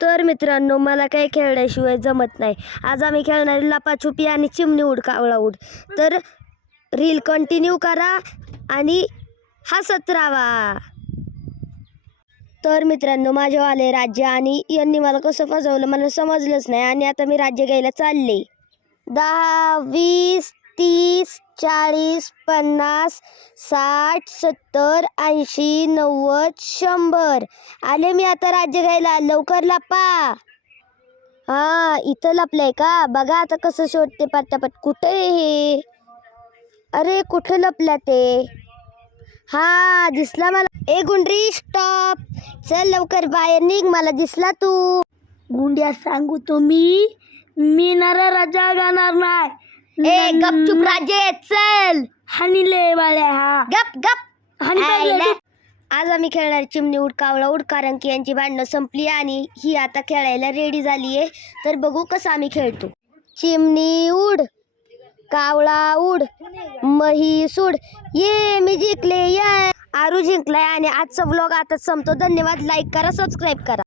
तर मित्रांनो, मला काही खेळल्याशिवाय जमत नाही. आज आम्ही खेळणार आहे लपाछुपी आणि चिमणी उड कावळा उड. तर रील कंटिन्यू करा आणि हसत राहा. तर मित्रांनो, माझे आले राज्य आणि यांनी मला कसं फसवलं मला समजलंच नाही. आणि आता मी राज्य घ्यायला चालले. 10, 20, 30, 40, 50, 60, 70, 80, 90, 100 आले मी आता राज्य घ्यायला. लवकर लपा. हा, इथं लपलंय का? बघा आता कसं शोधते पटापट. कुठे हे? अरे कुठे लपल्या ते? हा, दिसला मला. ए गुंडरी, स्टॉप. चल लवकर बाहेर निघ, मला दिसला तू. गुंड्या सांगू तो मी नारा राजा गाणार नाही. ए गपचूप राज्य, चल. हानिले बाळ्या हा गप गप. हानी आयला. आज आम्ही खेळणार चिमणी उड कावळा उड, कारण की यांची भांडणं संपली आणि ही आता खेळायला रेडी झाली आहे. तर बघू कसं आम्ही खेळतो. चिमणी उड कावळा उड म्हैस उड. ये मी जिंकले. या आरू जिंकलाय आणि आजचा व्लॉग आताच संपतो. धन्यवाद. लाईक करा, सबस्क्राईब करा.